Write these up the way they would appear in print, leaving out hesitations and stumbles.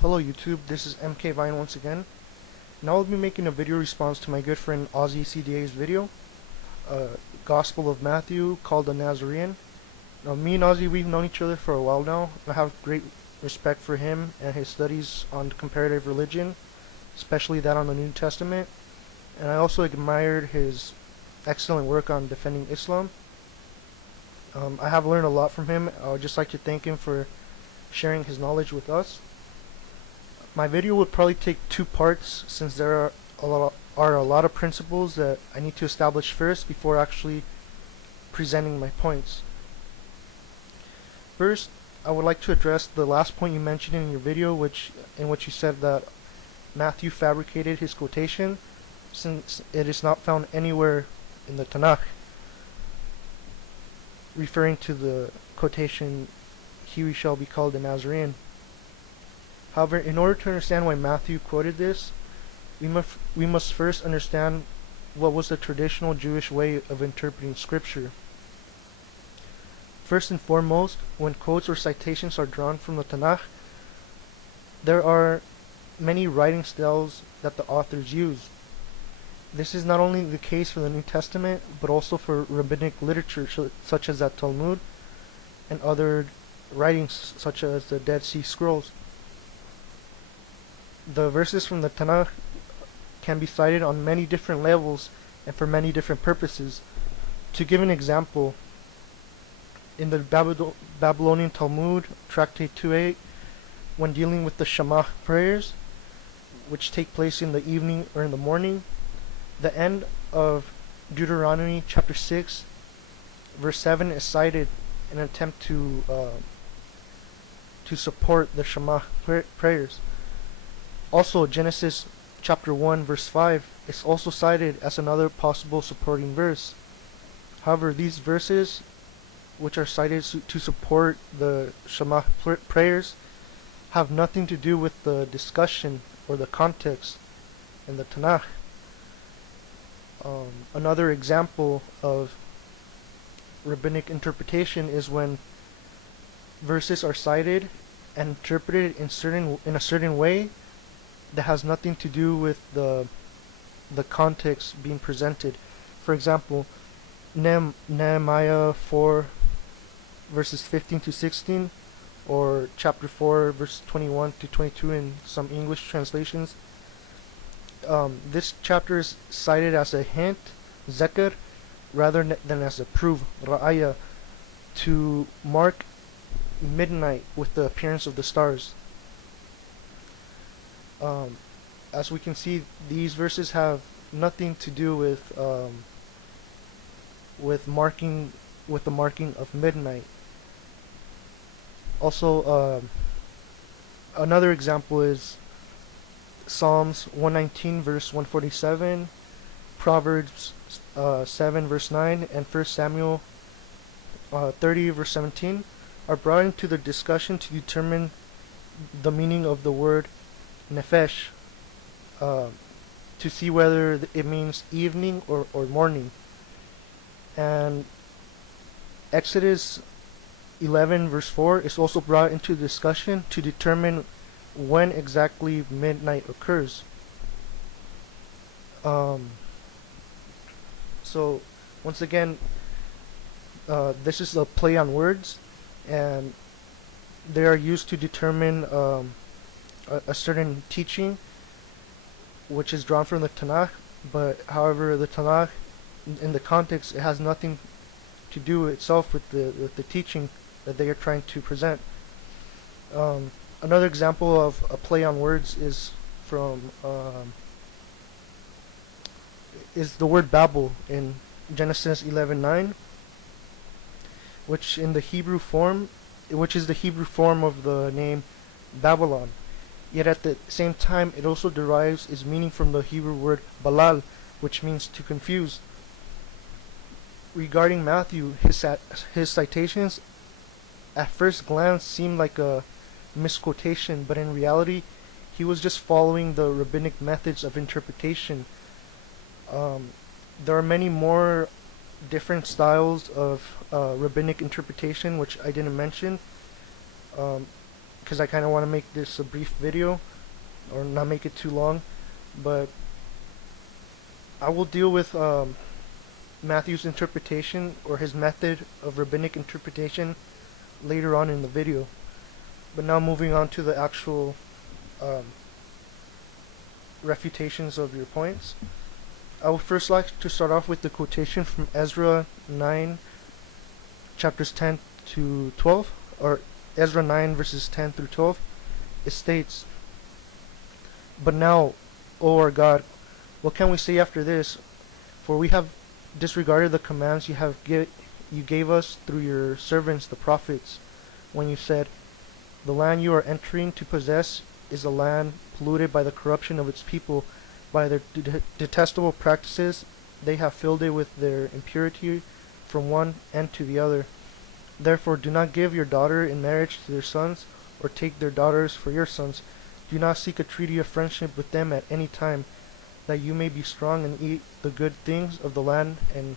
Hello YouTube, this is Mkvine once again. Now I'll be making a video response to my good friend Ozzy CDA's video, Gospel of Matthew, called the Nazorean. Now me and Ozzy, we've known each other for a while now. I have great respect for him and his studies on comparative religion, especially that on the New Testament. And I also admired his excellent work on defending Islam. I have learned a lot from him. I would just like to thank him for sharing his knowledge with us. My video would probably take two parts since there are a lot of principles that I need to establish first before actually presenting my points. First, I would like to address the last point you mentioned in your video, in which you said that Matthew fabricated his quotation since it is not found anywhere in the Tanakh, referring to the quotation, "He shall be called a Nazorean." However, in order to understand why Matthew quoted this, we must first understand what was the traditional Jewish way of interpreting Scripture. First and foremost, when quotes or citations are drawn from the Tanakh, there are many writing styles that the authors use. This is not only the case for the New Testament, but also for rabbinic literature such as the Talmud and other writings such as the Dead Sea Scrolls. The verses from the Tanakh can be cited on many different levels and for many different purposes. To give an example, in the Babylonian Talmud, Tractate 2.8, when dealing with the Shema prayers, which take place in the evening or in the morning, the end of Deuteronomy chapter 6, verse 7 is cited in an attempt to support the Shema prayers. Also, Genesis chapter 1 verse 5 is also cited as another possible supporting verse. However, these verses, which are cited to support the Shema prayers, have nothing to do with the discussion or the context in the Tanakh. Another example of rabbinic interpretation is when verses are cited and interpreted in a certain way that has nothing to do with the context being presented. For example, Nehemiah 4 verses 15 to 16, or chapter 4 verse 21 to 22 in some English translations. This chapter is cited as a hint, zekr, rather than as a proof, ra'aya, to mark midnight with the appearance of the stars. As we can see, these verses have nothing to do with the marking of midnight. Also, another example is Psalms 119 verse 147, Proverbs 7 verse 9, and 1 Samuel 30 verse 17 are brought into the discussion to determine the meaning of the word nefesh, to see whether it means evening or morning. And Exodus 11 verse 4 is also brought into discussion to determine when exactly midnight occurs. So once again, this is a play on words, and they are used to determine a certain teaching which is drawn from the Tanakh, but however the Tanakh, in the context, it has nothing to do itself with the teaching that they are trying to present. Another example of a play on words is the word Babel in Genesis 11:9, which is the Hebrew form of the name Babylon. Yet at the same time, it also derives its meaning from the Hebrew word balal, which means to confuse. Regarding Matthew, his citations at first glance seem like a misquotation, but in reality, he was just following the rabbinic methods of interpretation. There are many more different styles of rabbinic interpretation, which I didn't mention. because I kind of want to make this a brief video, or not make it too long, but I will deal with Matthew's interpretation, or his method of rabbinic interpretation, later on in the video. But now moving on to the actual refutations of your points. I would first like to start off with the quotation from Ezra 9, chapters 10 to 12, or Ezra 9 verses 10 through 12. It states, "But now, O our God, what can we say after this? For we have disregarded the commands you gave us through your servants the prophets, when you said, 'The land you are entering to possess is a land polluted by the corruption of its people. By their detestable practices they have filled it with their impurity from one end to the other. Therefore do not give your daughter in marriage to their sons, or take their daughters for your sons. Do not seek a treaty of friendship with them at any time, that you may be strong and eat the good things of the land, and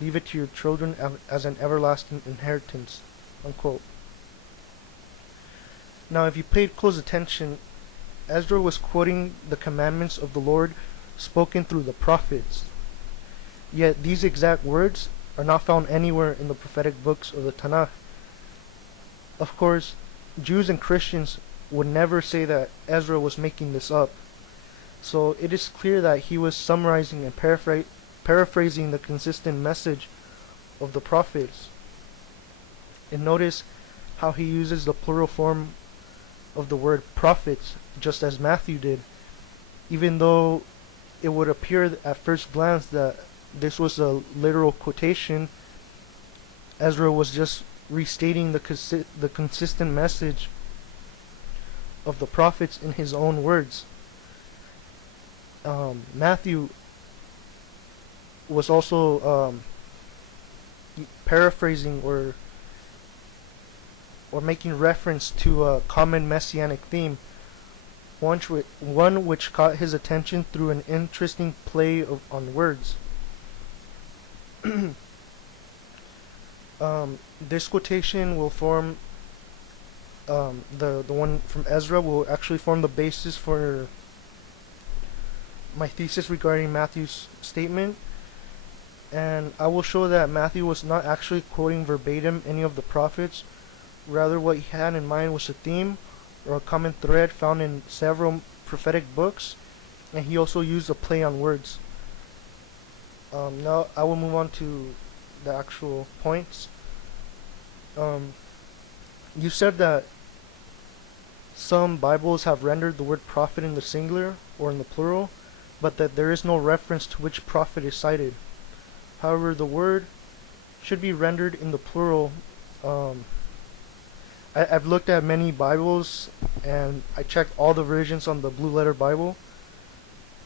leave it to your children as an everlasting inheritance.'" Unquote. Now, if you paid close attention, Ezra was quoting the commandments of the Lord spoken through the prophets. Yet these exact words are not found anywhere in the prophetic books of the Tanakh. Of course, Jews and Christians would never say that Ezra was making this up. So it is clear that he was summarizing and paraphrasing the consistent message of the prophets. And notice how he uses the plural form of the word prophets, just as Matthew did, even though it would appear at first glance that this was a literal quotation. Ezra was just restating the consistent message of the prophets in his own words. Matthew was also paraphrasing or making reference to a common messianic theme, one which caught his attention through an interesting play on words. This quotation will form the one from Ezra will actually form the basis for my thesis regarding Matthew's statement, and I will show that Matthew was not actually quoting verbatim any of the prophets. Rather, what he had in mind was a theme or a common thread found in several prophetic books, and he also used a play on words. Now I will move on to the actual points. You said that some Bibles have rendered the word prophet in the singular or in the plural, but that there is no reference to which prophet is cited. However, the word should be rendered in the plural. I've looked at many Bibles, and I checked all the versions on the Blue Letter Bible,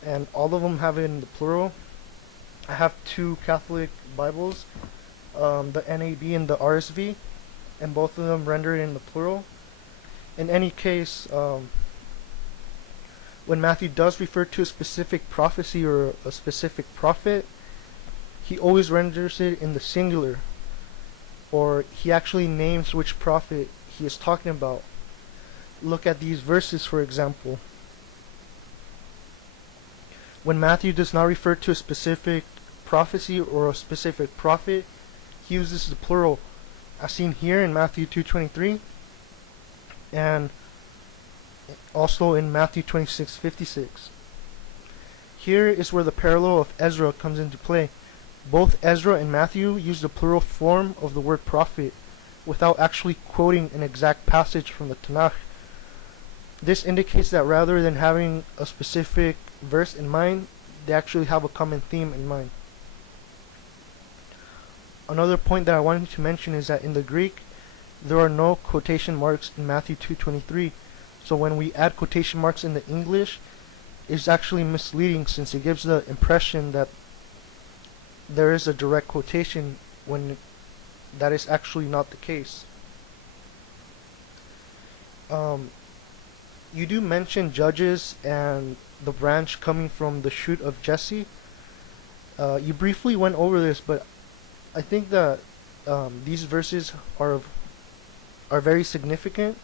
and all of them have it in the plural. I have two Catholic Bibles, the NAB and the RSV, and both of them render it in the plural. In any case, when Matthew does refer to a specific prophecy or a specific prophet, he always renders it in the singular, or he actually names which prophet he is talking about. Look at these verses, for example. When Matthew does not refer to a specific prophecy or a specific prophet, he uses the plural, as seen here in Matthew 2:23, and also in Matthew 26:56. Here is where the parallel of Ezra comes into play. Both Ezra and Matthew use the plural form of the word prophet without actually quoting an exact passage from the Tanakh. This indicates that rather than having a specific verse in mind, they actually have a common theme in mind. Another point that I wanted to mention is that in the Greek, there are no quotation marks in Matthew 2:23. So when we add quotation marks in the English, it's actually misleading, since it gives the impression that there is a direct quotation when that is actually not the case. You do mention Judges and the branch coming from the shoot of Jesse. You briefly went over this, but I think that these verses are very significant.